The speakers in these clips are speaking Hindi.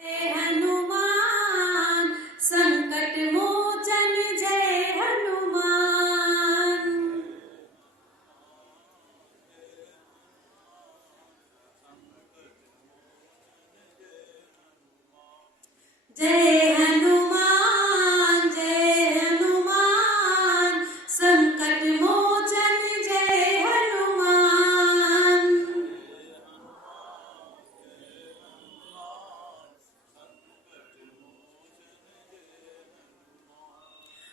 जय हनुमान संकट मोचन जय हनुमान। जय हनुमान संकट मोचन जय हनुमान।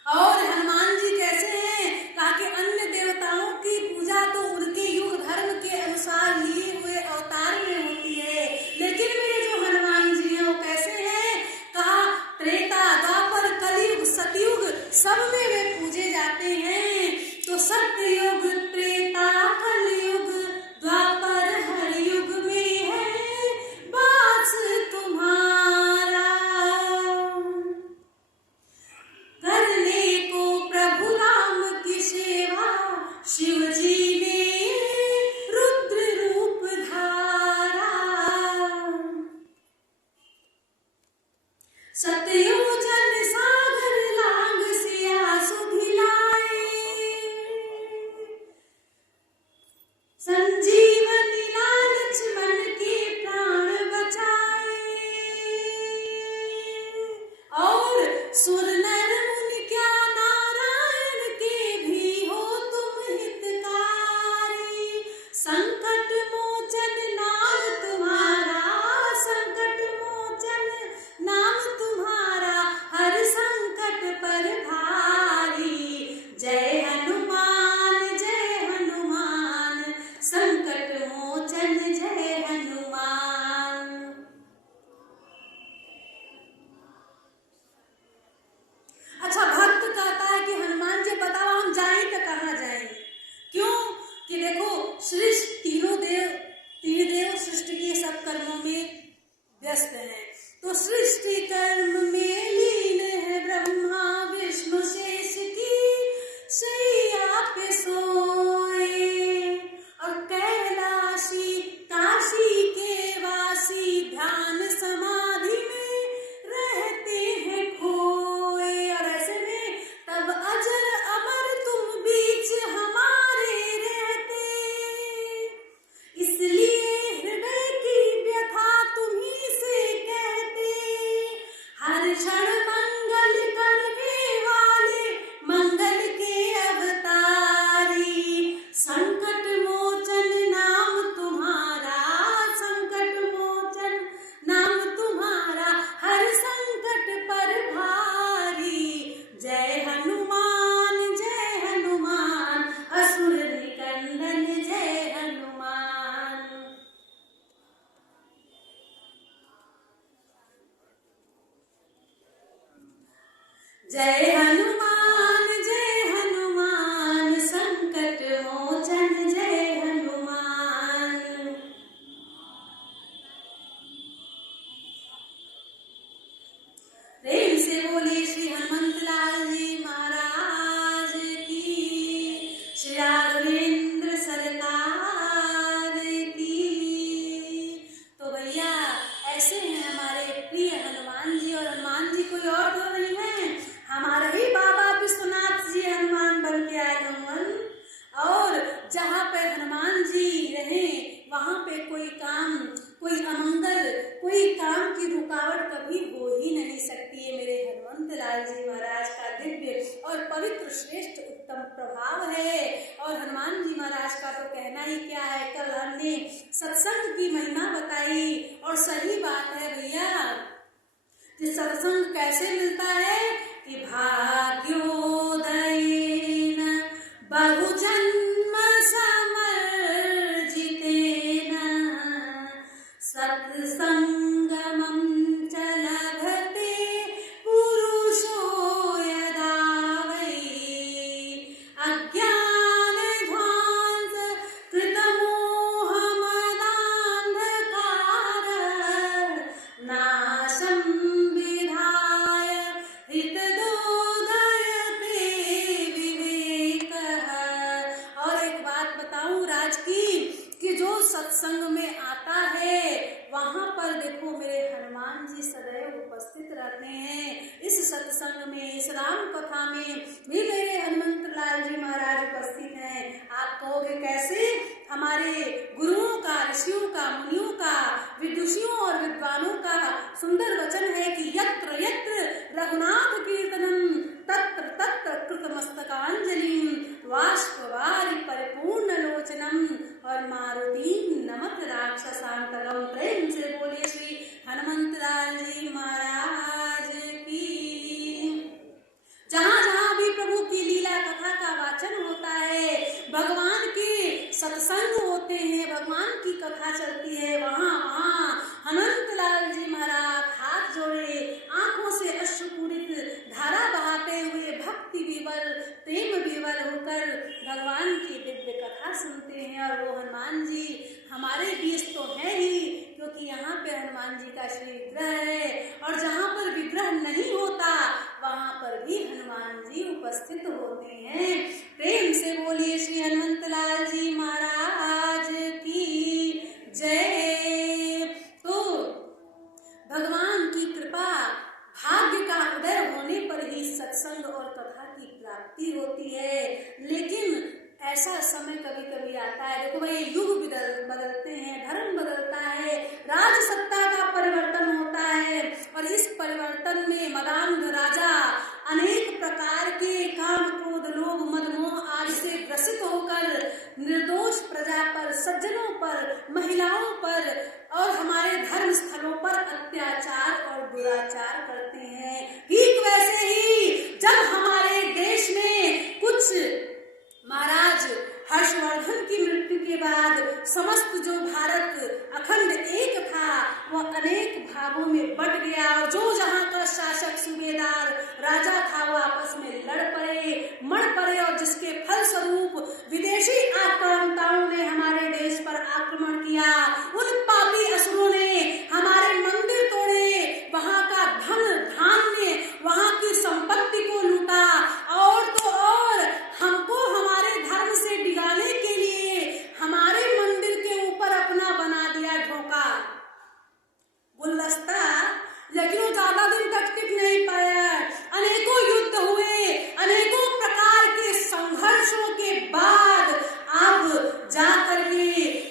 और हनुमान जी कैसे हैं? कहा कि अन्य देवताओं की पूजा तो उनके युग धर्म के अनुसार लिए हुए अवतार में होती है, लेकिन मेरे जो हनुमान जी हैं वो कैसे हैं? कहा त्रेता द्वापर कलयुग सतयुग सब में वे पूजे जाते हैं। तो सतयुग त्रेता कलयुग द्वापर हर युग में है वास तुम्हारा। करने को प्रभु राम की सेवा शिव जी ने रुद्र रूप धारा। सतयोजन सागर लांग सिया सुधिलाए, संजीवनी लालच मन के प्राण बचाए। और सुर नर मुनि क्या नारायण के भी हो तुम हितकारी। संकट मोचन नाम तुम्हारा, संकट मोचन नाम तुम्हारा हर संकट पर भारी। जय हनुमान संकट मोचन जय हनुमान। अच्छा, भक्त कहता है कि हनुमान जी बताओ हम जाएं तो कहाँ जाएं? क्यों कि देखो सृष्टि तीन देव सृष्टि के सब कर्मों में व्यस्त हैं। तो सृष्टि कर्म में लीन है ब्रह्मा विष्णु शेष की शैया पे सोए। और कैलाशी काशी के वासी ध्यान समाधि में रहते हैं खोए। और ऐसे में तब अजर अमर तुम बीच हमारे रहते, इसलिए हृदय की व्यथा तुम्ही से कहते। हर क्षण मंगल करने वाले मंगल के अवतारी। संकट मोचन नाम तुम्हारा, संकट मोचन नाम तुम्हारा हर संकट पर भारी। जय हनुमान असुर निकंदन जय हनुमान। जय हनुमान संकट मोचन जय हनुमान। प्रेम से बोले श्री हनुमंत लाल जी महाराज की, श्री राघवेंद्र सरकार की। तो भैया ऐसे हैं हमारे प्रिय हनुमान जी। और हनुमान जी कोई और तो नहीं है, हमारे ही बाबा विश्वनाथ जी हनुमान बन के आए हनुमान। और जहाँ पे हनुमान जी रहे वहाँ पे कोई काम, कोई अमंगल, कोई काम की रुकावट कभी हो ही नहीं सकती है। मेरे हनुमंत लाल जी महाराज का दिव्य और पवित्र श्रेष्ठ उत्तम प्रभाव है। और हनुमान जी महाराज का तो कहना ही क्या है। कल हमने सत्संग की महिमा बताई और सही बात है भैया कि सत्संग कैसे मिलता है कि भाग्योदयेन बहुजन्म समर्जितेन सत्संगमं च लभते पुरुषो यदा वै। अज्ञानध्वांस कृतमोहमदान्धकार नाशं विधाय हितदो हनुमान जी सदैव उपस्थित रहते हैं। इस सत्संग में, इस राम कथा में भी मेरे हनुमंत लाल जी महाराज उपस्थित हैं। आप कहोगे कैसे? हमारे गुरुओं का, ऋषियों का, मुनियों का, विदुषियों और विद्वानों का सुंदर वचन है कि यत्र यत्र रघुनाथ कीर्तनम तत्र तत्र कृतमस्तकांजलिं वाष्पवारि परिपूर्ण लोचनम और मारुति नमत राक्षसांतकम। प्रेम से बोलिए श्री हनुमंत लाल जी महाराज की। जहाँ जहाँ भी प्रभु की लीला कथा का वाचन होता है, भगवान के सत्संग होते हैं, भगवान की कथा चलती है, वहाँ वहाँ हनुमंत लाल जी महाराज हाथ जोड़े, आंखों से अश्रुपूरित धारा बहाते हुए भक्ति विवल, प्रेम विवल होकर भगवान की दिव्य कथा सुनते हैं। और वो हनुमान जी हमारे बीच तो है ही, क्योंकि यहाँ पे हनुमान जी का श्री विग्रह है, और जहाँ पर विग्रह नहीं होता वहाँ पर भी हनुमान जी उपस्थित होते हैं। प्रेम से बोलिए श्री हनुमंत लाल जी महाराज की जय। तो भगवान की कृपा, भाग्य का उदय होने पर ही सत्संग और कथा की प्राप्ति होती है। लेकिन ऐसा समय कभी कभी आता है, देखो भाई, युग बदलते हैं, धर्म बदलता है, राज सत्ता का परिवर्तन होता है, और इस परिवर्तन में मदान्ध राजा अनेक प्रकार के काम, क्रोध, लोभ, मद, मोह आदि से ग्रसित होकर निर्दोष प्रजा पर, सज्जनों पर, महिलाओं पर और हमारे धर्म स्थलों पर अत्याचार और दुराचार करते हैं। ठीक वैसे ही जब हमारे देश में कुछ महाराज हर्षवर्धन की मृत्यु के बाद समस्त जो भारत अखंड एक था वह अनेक भागों में बट गया, और जो जहाँ का शासक, सूबेदार, राजा था वो आपस में लड़ पड़े, मर पड़े, और जिसके फलस्वरूप विदेशी आक्रांताओं ने हमारे देश पर आक्रमण किया। उन पापी असुरों ने हमारे मंदिर तोड़े, वहाँ का धन धान्य, वहाँ की संपत्ति को लूटा, और तो और हमको हमारे धर्म से बिगाड़ने के लिए हमारे मंदिर के ऊपर अपना बना दिया ढोका, गुलदस्ता। लेकिन वो ज्यादा दिन तक टिक नहीं पाया। अनेकों युद्ध हुए, अनेकों प्रकार के संघर्षों के बाद अब जाकर के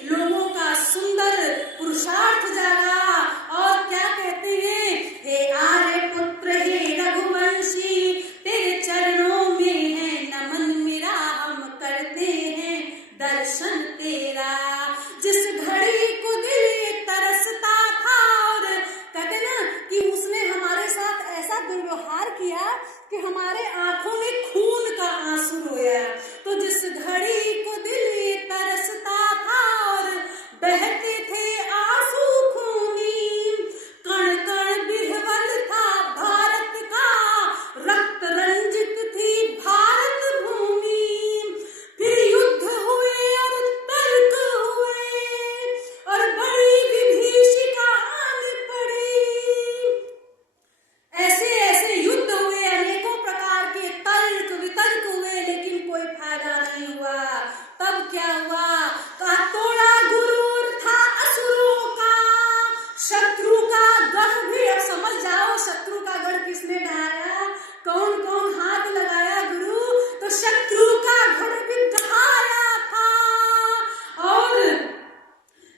लोगों का सुंदर पुरुषार्थ जागा, और क्या कहते हैं, हे आर्य पुत्र, हे रघुवंशी, तेरे चरणों में है नमन मेरा, हम करते हैं दर्शन तेरा। जिस घड़ी को दिल तरसता था, और कहते ना कि उसने हमारे साथ ऐसा दुर्व्यवहार किया कि हमारे आंखों में खून का आंसू रोया। तो जिस घड़ी को दिल तरसता था और बहते थे आंसू खूनी, कण कण बिहवल था भारत का, रक्त रंजित थी भारत भूमि। फिर युद्ध हुए और तर्क हुए, और बड़ी विभीषिका आने पड़ी। ऐसे ऐसे युद्ध हुए, अनेकों प्रकार के तर्क वितर्क हुए, लेकिन कोई फायदा नहीं हुआ। तब क्या हुआ? का तोड़ा गुरूर था असुरों का, शत्रु का गढ़ भी। अब समझ जाओ शत्रु का गढ़ किसने ढाया, कौन कौन हाथ लगाया गुरु, तो शत्रु का गढ़ भी ढाया था। और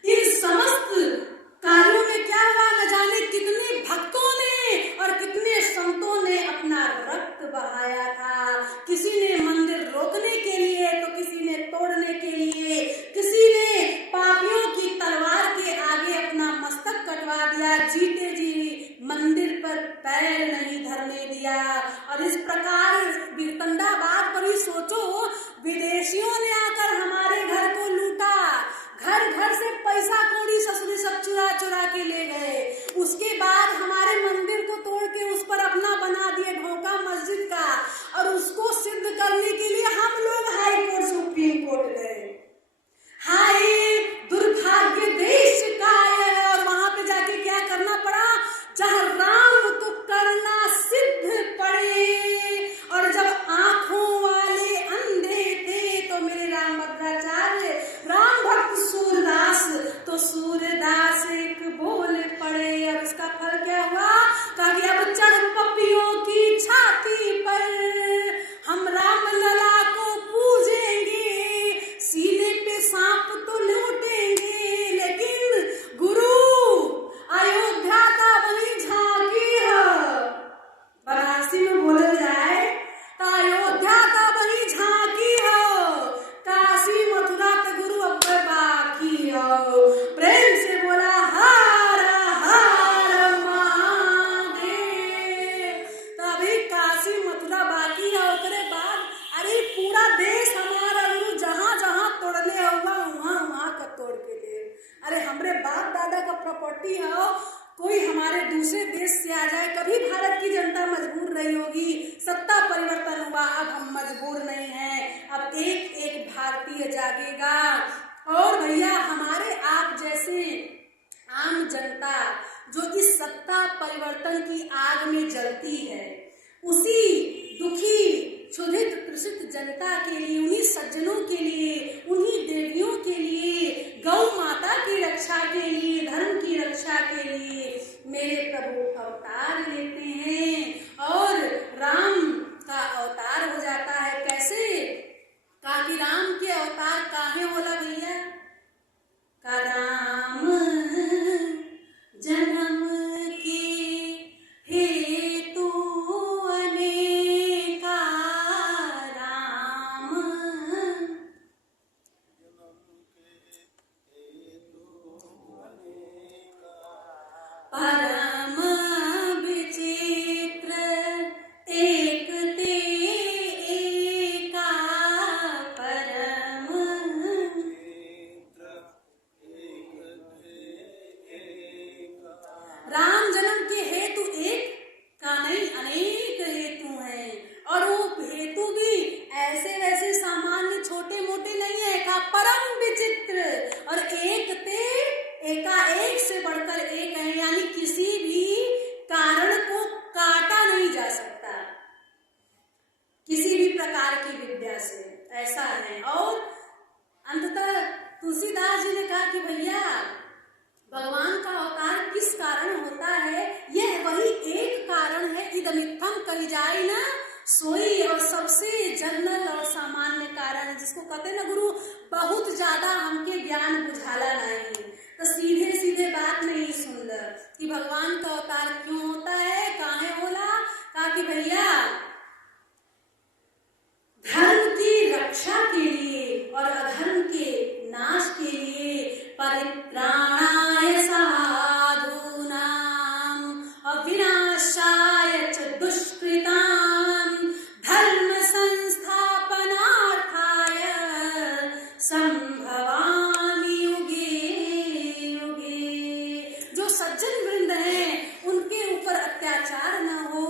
इन समस्त कार्यों में क्या हुआ, न जाने कितने भक्तों ने और कितने संतों ने अपना रक्त बहाया था। किसी ने मंदिर रोकने के लिए, तो किसी ने तोड़ने के लिए, किसी ने पापियों की तलवार के आगे अपना मस्तक कटवा दिया, जीते जी मंदिर पर पैर नहीं धरने दिया। और इस प्रकार बीरतंडाबाद पर ही सोचो, विदेशियों ने आकर हमारे घर को लूटा, घर घर से पैसा कौड़ी ससुरी सब चुरा चुरा के ले गए। उसके बाद हमारे मंदिर को तोड़ के उस पर अपना बना दिए ढोका मस्जिद का, और उसको सिद्ध करने के लिए हम लोग हाई कोर्ट, सुप्रीम कोर्ट गए। हाय दुर्भाग्य देश का है। और वहां पे जाके क्या करना पड़ा, जहाँ राम को करना सिद्ध पड़े, और जब आंखों वाले अंधे थे तो मेरे बाप दादा का प्रॉपर्टी है, कोई हमारे दूसरे देश से आ जाए, कभी भारत की जनता मजबूर नहीं होगी। सत्ता परिवर्तन हुआ, अब हम मजबूर नहीं हैं, अब एक एक भारतीय जागेगा। और भैया हमारे आप जैसे आम जनता जो इस सत्ता परिवर्तन की आग में जलती है, उसी दुखी क्षुधित तृषित जनता के लिए, उन्हीं सज्जनों के लिए, उन्हीं देवियों के लिए, गौ माता की रक्षा के लिए, धर्म की रक्षा के लिए मेरे प्रभु अवतार लेते हैं और राम का अवतार हो जाता है। कैसे? कहा कि राम के अवतार काहे होला भैया? का राम जन्म के हेतु अनेका, राम परम विचित्र एक ते एका, परम राम जन्म के हेतु एक का नहीं, अनेक हेतु हैं। और वो हेतु भी ऐसे वैसे सामान्य छोटे मोटे नहीं है, का परम विचित्र, और एक ते एका, एक से बढ़कर एक है, यानी किसी भी कारण को काटा नहीं जा सकता किसी भी प्रकार की विद्या से, ऐसा है। और अंततः तुलसीदास जी ने कहा कि भैया भगवान का अवतार किस कारण होता है? यह वही एक कारण है, इदमित्थम कही जाए ना सोई, और सबसे जनरल और सामान्य कारण, जिसको कहते ना गुरु बहुत ज्यादा हमके ज्ञान बुझाला नहीं, तो सीधे सीधे बात नहीं सुन ल कि भगवान का अवतार क्यों होता है, काहे होला? कहा कि भैया धर्म की रक्षा के लिए और अधर्म के नाश के लिए, परित्राणाय साधूनां अविनाशाय च दुष्कृतां धर्म संस्थापनार्थाय संभवामि युगे युगे। जो सज्जन वृंद हैं उनके ऊपर अत्याचार न हो,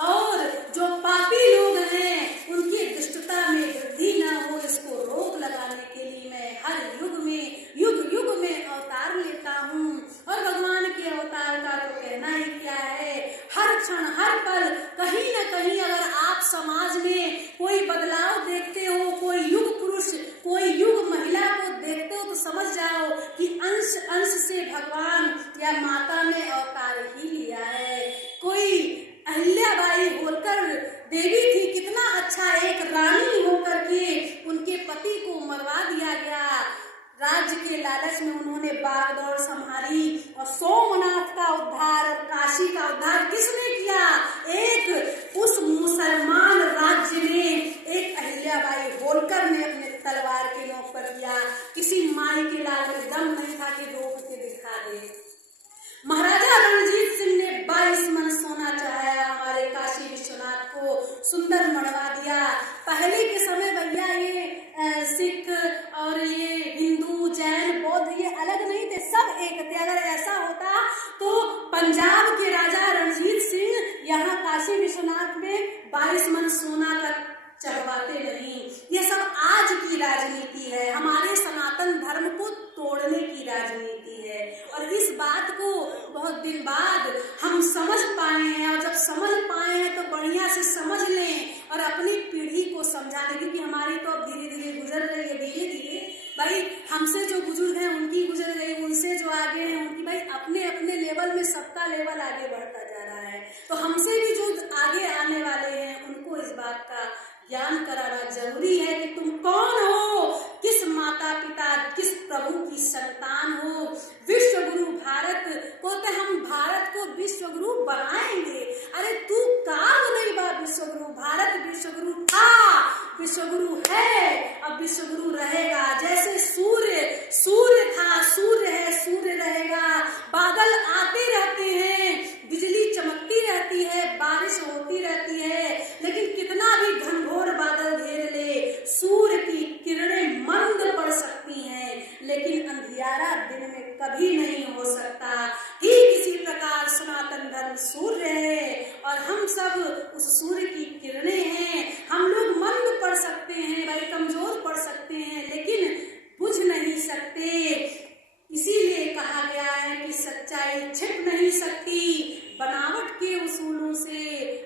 और जो पापी लोग हैं उनकी दुष्टता में वृद्धि न हो, इसको रोक लगाने के लिए मैं हर युग में, युग युग में अवतार लेता हूँ। और भगवान के अवतार का तो कहना ही क्या है, हर क्षण हर पल कहीं न कहीं अगर आप समाज में कोई बदलाव देखते हो, कोई युग पुरुष, कोई युग महिला को देखते हो, तो समझ जाओ कि अंश अंश से भगवान या माता ने अवतार ही लिया है। कोई अहिल्याबाई होलकर देवी थी, कितना अच्छा एक रानी होकर के उनके पति को मरवा दिया गया। राज्य के लालच में उन्होंने बागडोर संभाली, और सोमनाथ का उद्धार और काशी का उद्धार किसने किया? एक उस मुसलमान राज्य में एक अहिल्याबाई होलकर ने अपने तलवार के नोक पर किया। किसी माई के लाल में दम नहीं था कि रोक के दिखा दे। महाराजा रणजीत सिंह ने 22 मन सोना चढ़ाया, हमारे काशी विश्वनाथ को सुंदर मढ़वा दिया। पहले के समय भैया ये सिख और ये हिंदू जैन बौद्ध ये अलग नहीं थे, सब एक थे। अगर ऐसा होता तो पंजाब के राजा रणजीत सिंह यहाँ काशी विश्वनाथ में 22 मन सोना का चढ़वाते नहीं। ये सब आज की राजनीति है, हमारे सनातन धर्म को तोड़ने की राजनीति है। और इस बात को बहुत दिन बाद हम समझ पाए हैं, और जब समझ पाए हैं तो बढ़िया से समझ लें और अपनी पीढ़ी को समझा दें, क्योंकि हमारी तो अब धीरे धीरे गुजर रही है। धीरे धीरे भाई हमसे जो बुजुर्ग हैं उनकी गुजर गई, उनसे जो आगे हैं उनकी, भाई अपने अपने लेवल में सबका लेवल आगे बढ़ता जा रहा है। तो हमसे भी जो आगे आने वाले हैं उनको इस बात का ज्ञान कराना जरूरी है कि तुम कौन हो, किस माता पिता, किस प्रभु की संतान हो। विश्व गुरु भारत को तो हम भारत को विश्व गुरु बनाएंगे। अरे तू काम नहीं बा विश्व गुरु, भारत विश्व गुरु था, विश्व गुरु है, अब विश्व गुरु रहेगा। जैसे सूर्य था, सूर्य है, सूर्य रहेगा। बादल आते रहते हैं, बिजली चमकती रहती है, बारिश होती रहती है, लेकिन कितना भी घनघोर बादल घेर ले, सूर्य की किरणें मंद पड़ सकती हैं, लेकिन अंधियारा दिन में कभी नहीं हो सकता। ठीक इसी प्रकार सनातन धर्म सूर्य है और हम सब उस सूर्य की किरणें हैं। हम लोग मंद पड़ सकते हैं भाई, कमजोर पड़ सकते हैं, लेकिन बुझ नहीं सकते। इसीलिए कहा गया है कि सच्चाई छिप नहीं सकती बनावट के उसूलों से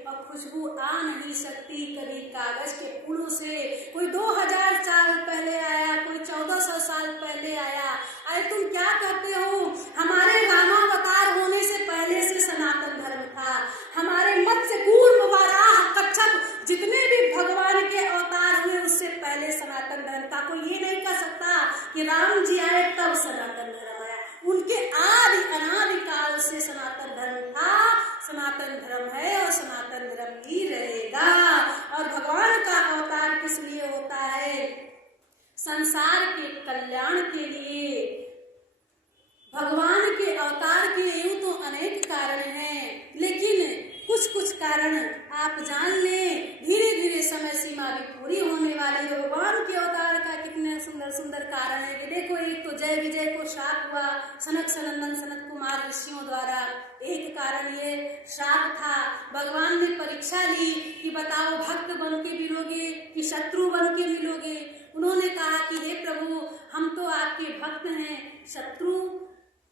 और खुशबू आ नहीं सकती कभी कागज के फूलों से। कोई 2000 साल पहले आया, कोई 1400 साल पहले आया, अरे तुम क्या कहते हो? हमारे रामावतार होने से पहले से सनातन धर्म था। हमारे मत्स्य कूर्म वराह कच्छप जितने भी भगवान के अवतार हुए उससे पहले सनातन धर्म था। कोई ये नहीं कह सकता कि राम जी आए तब सनातन धर्म आया। उनके आदि अनादि काल से सनातन धर्म था, सनातन धर्म है और सनातन धर्म ही रहेगा। और भगवान का अवतार किस लिए होता है? संसार के कल्याण के लिए। भगवान के अवतार के यूं तो अनेक कारण हैं, लेकिन कुछ कुछ कारण आप जान लें, धीरे धीरे समय सीमा भी पूरी होने वाली है। भगवान के अवतार का कितने सुंदर सुंदर कारण है कि देखो, एक तो जय विजय को श्राप हुआ सनक सनंदन सनत कुमार ऋषियों द्वारा। एक कारण ये श्राप था। भगवान ने परीक्षा ली कि बताओ भक्त बन के मिलोगे कि शत्रु बन के मिलोगे। उन्होंने कहा कि हे प्रभु, हम तो आपके भक्त हैं, शत्रु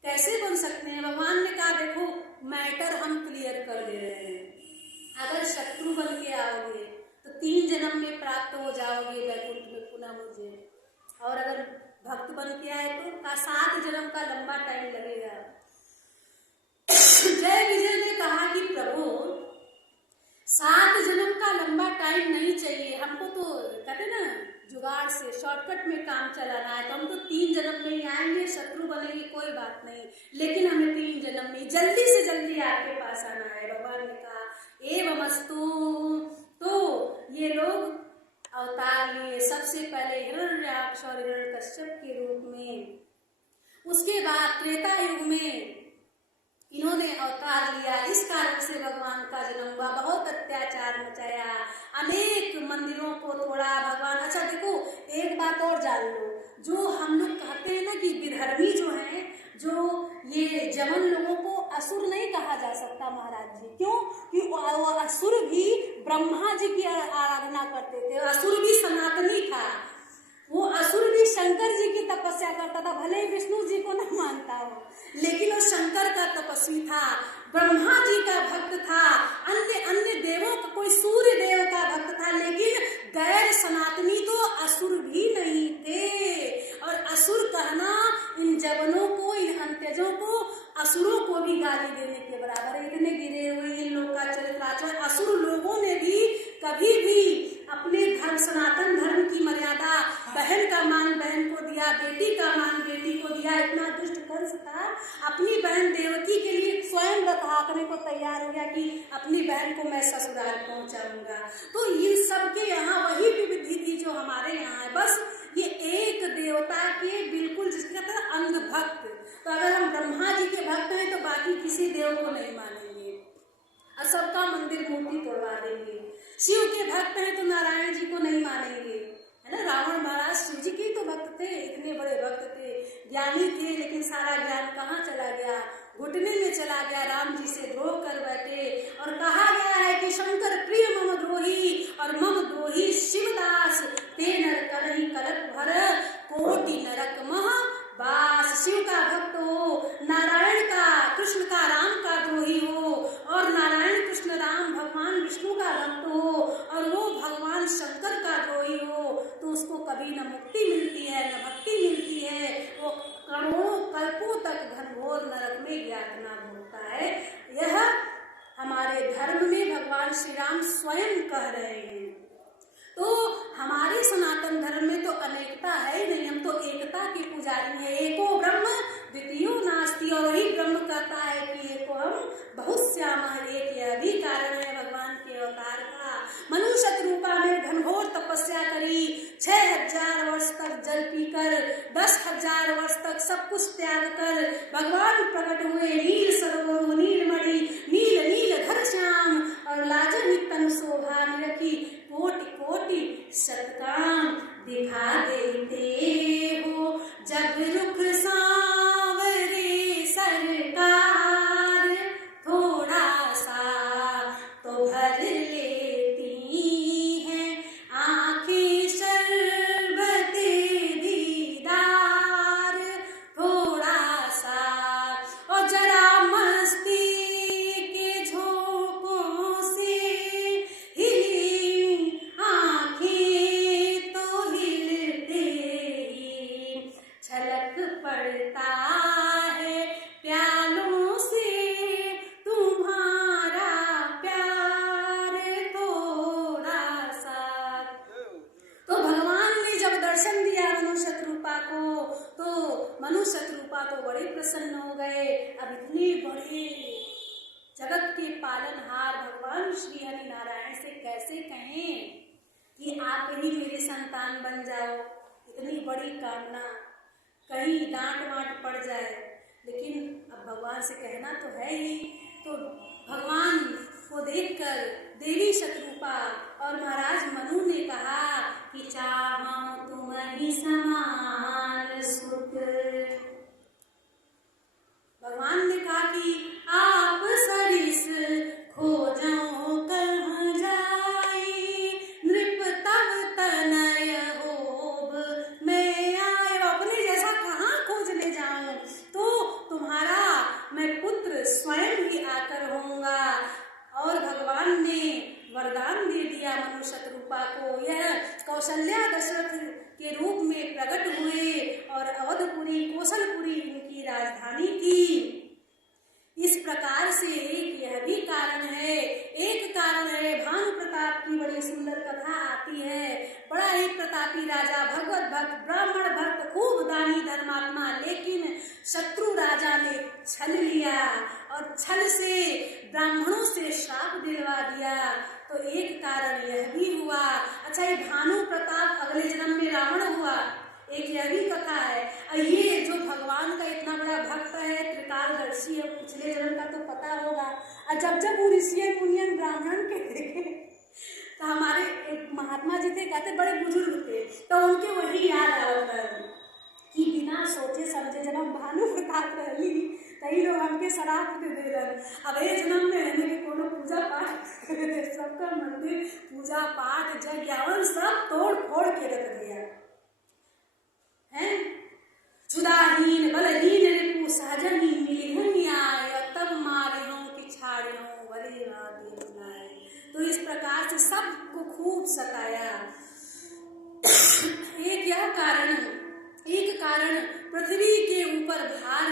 कैसे बन सकते हैं? भगवान ने कहा देखो, मैटर हम क्लियर कर दे रहे हैं। अगर शत्रु बन के आओगे तो 3 जन्म में प्राप्त हो जाओगे वैकुंठ में पुनः मुझे, और अगर भक्त बन के आए तो 7 जन्म का लंबा टाइम लगेगा। जय विजय ने कहा कि प्रभु 7 जन्म का लंबा टाइम नहीं चाहिए हमको, तो कहते ना जुगाड़ से शॉर्टकट में काम चलाना है, तो हम तो 3 जन्म में ही आएंगे, शत्रु बनेंगे कोई बात नहीं, लेकिन हमें 3 जन्म में जल्दी से जल्दी आपके पास आना है। भगवान ने कहा एवमस्तु। तो ये लोग अवतार लिए सबसे पहले हिरण्याक्ष और हिरण्यकश्यप के रूप में। उसके बाद त्रेता युग में इन्होंने अवतार लिया। इस कारण से भगवान का जन्म हुआ। बहुत अत्याचार मचाया, अनेक मंदिरों को तोड़ा भगवान। अच्छा देखो, एक बात और जान लो, जो हम लोग कहते हैं ना कि विधर्मी जो हैं, जो ये जवन लोगों को असुर नहीं कहा जा सकता महाराज जी। क्यों? कि वो असुर भी ब्रह्मा जी की आराधना करते थे, असुर भी सनातनी था, वो असुर भी शंकर जी की तपस्या करता था। भले विष्णु जी को न मानता हो, लेकिन वो शंकर का तपस्वी था, ब्रह्मा जी का भक्त था, अन्य देवों का, कोई सूर्य देव का भक्त था, लेकिन गैर सनातनी तो असुर भी नहीं थे। और असुर कहना इन जवनों को, इन अंत्यजों को, असुरों को भी गाली देने के बराबर है। इतने गिरे हुए इन लोग का चरित्र। असुर लोगों ने भी कभी भी अपने धर्म, सनातन धर्म की मर्यादा, बहन का मान बहन को दिया, बेटी का मान बेटी को दिया। इतना दुष्ट कंस था, अपनी बहन देवकी के लिए स्वयं रथ हाँकने को तैयार हो गया कि अपनी बहन को मैं ससुराल पहुंचाऊंगा। तो इन सबके यहाँ वही विधि थी जो हमारे यहाँ है। बस ये एक देवता के बिल्कुल, जिसके कहते हैं अंधभक्त। तो अगर हम ब्रह्मा जी के भक्त हैं तो बाकी किसी देव को नहीं मानेंगे और सबका मंदिर मूर्ति तोड़वा देंगे। शिव के भक्त हैं तो नारायण जी को नहीं मानेंगे, है ना। रावण महाराज शिव जी के तो भक्त थे, इतने बड़े भक्त थे, ज्ञानी थे, लेकिन सारा ज्ञान कहाँ चला गया? घुटने में चला गया। राम जी से द्रोह कर बैठे। और कहा गया है कि शंकर प्रिय मम द्रोही और मम द्रोही शिवदास, ते नर करहि कलप भर कोटि नरक मह बास। शिव का भक्त हो, नारायण का, कृष्ण का, राम का द्रोही हो, और नारायण कृष्ण राम भगवान विष्णु का भक्त हो, और वो भगवान शंकर का द्रोही हो, तो उसको कभी न मुक्ति मिलती है न भक्ति मिलती है। वो करोड़ों कल्पों तक घनघोर नरक में यातना भोगता है। यह हमारे धर्म में भगवान श्री राम स्वयं कह रहे हैं। तो हमारे सनातन धर्म में तो अनेकता है ही नहीं, हम तो एकता के पुजारी हैं। एको ब्रह्म द्वितीयो नास्ति, और वही ब्रह्म कहता है कि एको हम बहुश्यामः एक। यह भी कारण है भगवान के अवतार का। मनुष्य रूपा में घनघोर तपस्या करी, 6000 वर्ष तक जल पीकर, 10,000 वर्ष तक सब कुछ त्याग कर भगवान प्रकट हुए। नील सरोवर नीलमणि, नील नील धर श्याम, और लाजन तन शोभा निरखी, कोटि कोटि सत्काम दिखा देते हो। जब रुख सांवरे सर अब इतने बड़े जगत के पालनहार भगवान श्री हरि नारायण से कैसे कहें कि आप ही मेरे संतान बन जाओ। इतनी बड़ी कामना, कहीं डांट वांट पड़ जाए, लेकिन अब भगवान से कहना तो है ही। तो भगवान को देखकर देवी शतरूपा और महाराज मनु ने कहा कि चाहूं तुम्हारी समान सुख। भगवान ने कहा कि आप सरिस खोजो कहाँ जाई, नृप तव तनय होब मैं आए। अपने जैसा कहाँ खोजने जाऊं, तो तुम्हारा मैं पुत्र स्वयं ही आकर होऊंगा। और भगवान ने वरदान दे दिया मनु शतरूपा को। यह कौशल्या दशरथ के रूप में प्रकट हुए और अवधपुरी कौशलपुरी इनकी राजधानी थी। इस प्रकार से एक यह भी कारण है, एक कारण है भानु प्रताप की बड़ी सुंदर कथा आती है। बड़ा ही प्रतापी राजा, भगवत भक्त, ब्राह्मण भक्त, खूब दानी धर्मात्मा, लेकिन शत्रु राजा ने छल लिया और छल से ब्राह्मणों से श्राप दिलवा दिया। तो एक कारण यह भी हुआ। अच्छा, ये भानु प्रताप अगले जन्म में रावण हुआ, एक यह भी कथा है। और ये जो भगवान का इतना बड़ा भक्त है, त्रिकालदर्शी है, पिछले जन्म का तो पता होगा। और जब वो ऋषि मुनियन ब्राह्मण के देखे, तो हमारे एक महात्मा जी थे, कहते बड़े बुजुर्ग थे, तो उनके वही याद आता कि बिना सोचे समझे जब हम भानु प्रताप रहली तही लोग हमके शराब दे देलन। अब ये जन्म में रहने के कोनो पूजा पाठ सबका मंदिर पूजा पाठ जग यावन सब तोड़ फोड़ के रख दिया है। सुदाहीन बलहीन रिपु सहजनी मिलिहन न्याय, तब मारे हूँ कि छाड़े हूँ बले राधे बुलाए। तो इस प्रकार से सबको खूब सताया। एक कारण पृथ्वी के ऊपर भार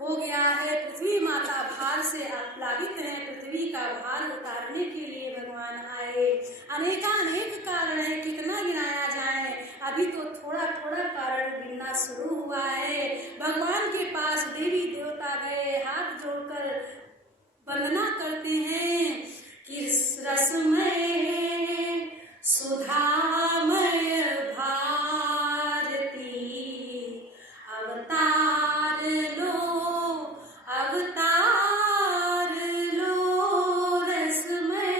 हो गया है। पृथ्वी माता भार से प्लावित है। पृथ्वी का भार उतारने के लिए भगवान आए। अनेकानेक कारण है, कितना गिनाया जाए, अभी तो थोड़ा थोड़ा कारण गिनना शुरू हुआ है। भगवान के पास देवी देवता गए, हाथ जोड़कर वंदना करते हैं कि रसमय सुधामय भारती अवतार लो रसमय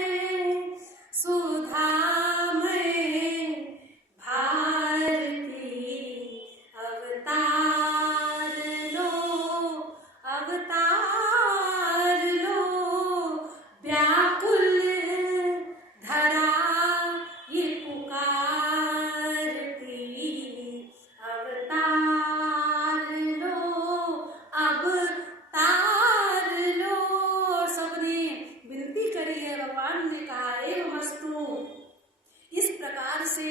सुधामय भारती अवतार लो व्याकुल धरा ये पुकारती अवतार लो। सबने विनती करी है। भगवान ने कहा एवमस्तु। इस प्रकार से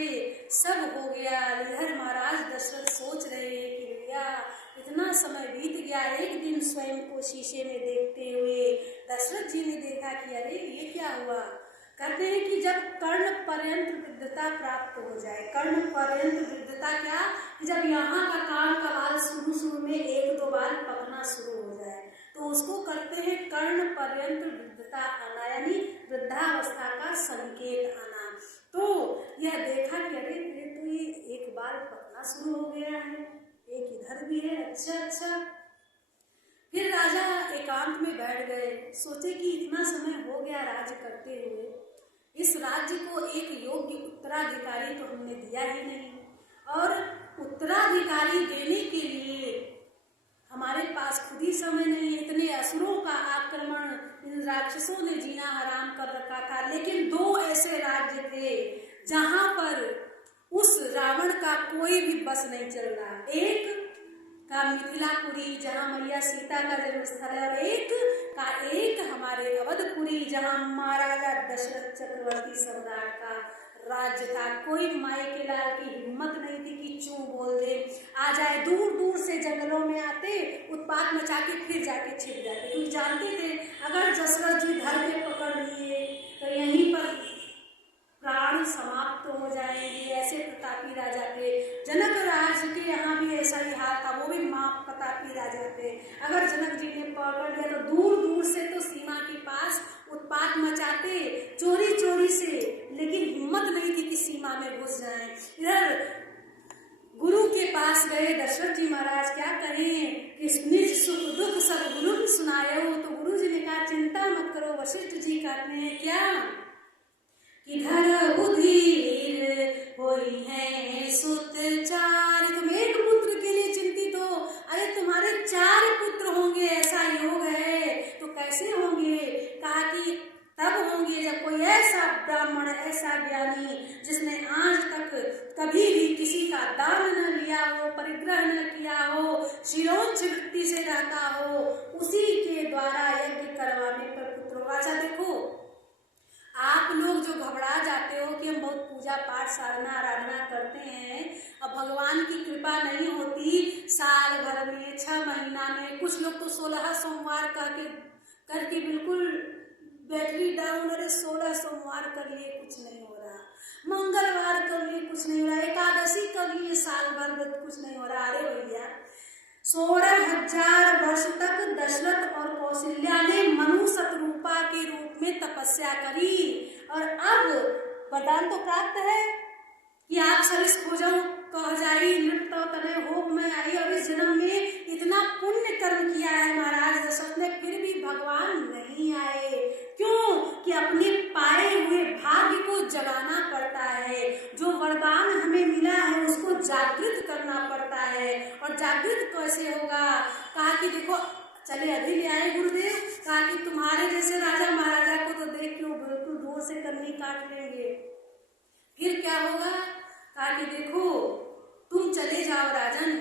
सब हो गया। इधर महाराज दशरथ सोच रहे हैं कि भैया इतना समय बीत गया। एक दिन स्वयं को शीशे में देखते हुए दशरथ जी ने देखा कि अरे ये क्या हुआ। कहते हैं कि जब कर्ण पर्यंत वृद्धता प्राप्त हो जाए, कर्ण पर्यंत वृद्धता क्या कि जब यहाँ का कान का बाल शुरू में एक दो बार पकना शुरू हो जाए, तो उसको कहते हैं कर्ण पर्यंत वृद्धता आना, यानी वृद्धावस्था का संकेत आना। तो यह देखा कि अरे तो ये एक बार पकना शुरू हो गया है, एक इधर भी है, अच्छा। फिर राजा एकांत में बैठ गए, सोचे कि इतना समय हो गया राज्य करते हुए, इस राज्य को एक योग्य उत्तराधिकारी तो हमने दिया ही नहीं, और उत्तराधिकारी देने के लिए हमारे पास खुद ही समय नहीं है। इतने असुरों का आक्रमण इन राक्षसों ने जीना हराम कर रखा था। लेकिन दो ऐसे राज्य थे जहां पर उस रावण का कोई भी बस नहीं चल रहा। एक का मिथिलापुरी जहां मैया सीता का जन्म स्थल है, और एक हमारे अवधपुरी जहां महाराजा दशरथ चक्रवर्ती सम्राट का राज्य था। कोई माई के लाल की हिम्मत नहीं थी कि चू बोल दे, आ जाए। दूर दूर से जंगलों में आते, उत्पात मचा के फिर जाके छिप जाते, क्योंकि जानते थे अगर दशरथ जी घर में पकड़ लिए तो यहीं पर प्राण समाप्त हो जाएंगे। ऐसे प्रतापी राजा थे। जनक राज के यहाँ भी ऐसा ही हाल था, वो भी माँ प्रतापी राजा थे। अगर जनक जी ने उत्पात मचाते चोरी चोरी से, लेकिन हिम्मत नहीं थी कि सीमा में घुस जाएं। इधर गुरु के पास गए दशरथ जी महाराज, क्या कहें कि निज सुख दुख सब गुरु ने सुनाए हो। तो गुरु जी ने कहा चिंता मत करो। वशिष्ठ जी कहते हैं क्या कि धर उधीर होई है सुत चार। तुम एक पुत्र के लिए चिंतित हो, अरे तुम्हारे 4 पुत्र होंगे, ऐसा योग है। तो कैसे होंगे? कहा कि तब होंगे जब कोई ऐसा ब्राह्मण, ऐसा ज्ञानी जिसने आज तक कभी भी किसी का दान न लिया हो, परिग्रह न किया हो, शिरोंच वृत्ति से रहता हो, उसी के द्वारा यज्ञ करवाने पर पुत्र होगा। अच्छा देखो, आप लोग जो घबरा जाते हो कि हम बहुत पूजा पाठ साधना आराधना करते हैं, अब भगवान की कृपा नहीं होती साल भर में, 6 महीना में, कुछ लोग तो 16 सोमवार करके बिल्कुल बैटरी डाउन, अरे 16 सोमवार कर लिए कुछ नहीं हो रहा, मंगलवार कर लिए कुछ नहीं हो रहा, एकादशी कर लिए साल भर में कुछ नहीं हो रहा। अरे भैया 16,000 वर्ष तक दशरथ और कौशल्या ने मनु शतरूपा के रूप में तपस्या करी, और अब वरदान तो प्राप्त है कि आप सरिस खोजो कह जाई नृत्य तने होप में आई। और इस जन्म में इतना पुण्य कर्म किया है महाराज दशरथ ने, फिर भी भगवान नहीं आए। क्यों? कि अपने पाए हुए भाग्य को जगाना पड़ता है। जो वरदान हमें मिला है उसको जागृत करना पड़ता है। और जागृत कैसे होगा? कहा कि देखो चले अभी ले आए गुरुदेव, कहा कि तुम्हारे जैसे राजा महाराजा को तो देख के बिल्कुल दूर से कन्नी काट लेंगे, फिर क्या होगा? कहा कि देखो तुम चले जाओ राजन,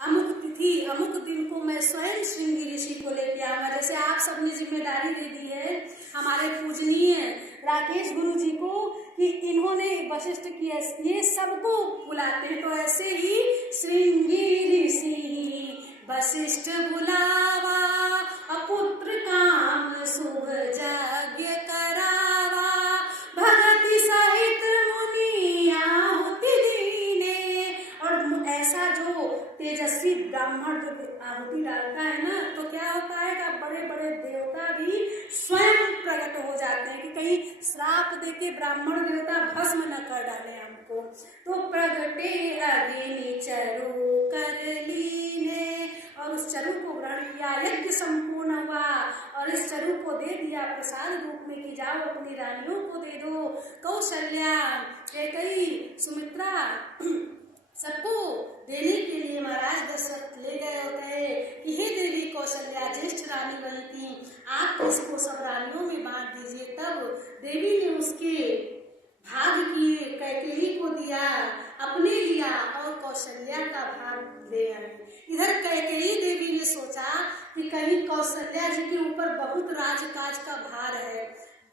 अमुक तिथि अमुक दिन को मैं स्वयं श्रृंगी ऋषि को लेके आऊंगा। जैसे आप सबने जिम्मेदारी दे दी है हमारे पूजनीय राकेश गुरु जी को कि इन्होंने वशिष्ठ की ये सबको बुलाते हैं, तो ऐसे ही श्रृंगी ऋषि वशिष्ठ बुलावा, अपुत्र काम शुभ यज्ञ करावा, भगति सहित मुनि आहुति दीने। और ऐसा जो तेजस्वी ब्राह्मण जो आहुति डालता है ना, तो क्या होता है कि बड़े बड़े देवता भी स्वयं प्रकट हो जाते हैं कि कहीं श्राप देके ब्राह्मण देवता भस्म न कर डाले हमको। तो प्रगटे अग्नि चरु कर लीने, और उस चरु को ग्रहण किया, यज्ञ संपूर्ण हुआ, और इस चरु को दे दिया प्रसाद रूप में कि जाओ अपनी रानियों को दे दो। कौशल्या, कैकेयी, सुमित्रा सबको देने के लिए महाराज दशरथ ले गए होते हैं कि हे देवी कौशल्या ज्येष्ठ रानी बनती, आप इसको सब रानियों में बांट दीजिए। तब देवी ने उसके भाग किए, कैकेयी को दिया, अपने लिया और कौशल्या का भाग ले आए। इधर कैकेयी देवी ने सोचा कि कहीं कौशल्या जी के ऊपर बहुत राजकाज का भार है,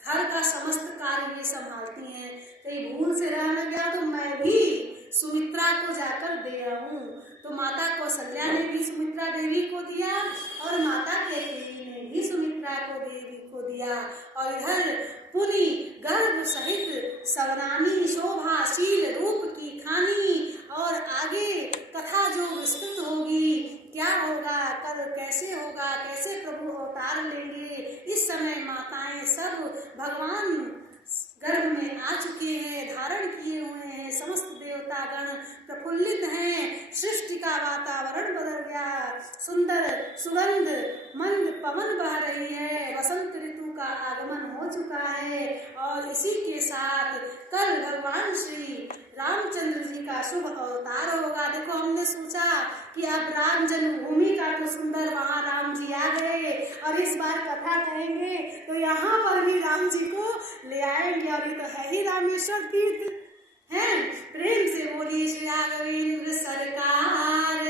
घर का समस्त कार्य ये संभालती हैं, कहीं भूल से रह न गया तो मैं भी सुमित्रा को जाकर दे आऊं। तो माता कौशल्या ने भी सुमित्रा देवी को दिया और माता कैकेयी ने भी सुमित्रा को देवी को दिया। और इधर पुनि गर्भ सहित सवनानी शोभाशील रूप की खानी, और आगे कथा जो विस्तृत होगी, क्या होगा, कल कैसे होगा, कैसे प्रभु अवतार लेंगे। इस समय माताएं सब भगवान गर्भ में आ चुके हैं, धारण किए हुए हैं, समस्त देवतागण प्रफुल्लित हैं, सृष्टि का वातावरण बदल गया, सुंदर सुगंध मंद पवन बह रही है, वसंत ऋतु का आगमन हो चुका है। और इसी के साथ कल भगवान श्री रामचंद्र जी का शुभ अवतार होगा। देखो हमने सोचा कि अब राम जन्मभूमि का तो सुंदर वहाँ राम जी आ गए और इस बार कथा कहेंगे तो यहाँ पर भी राम जी को ले आएंगे, और ये तो है ही रामेश्वर तीर्थ है। प्रेम से बोलिए श्री राघवेंद्र सरकार।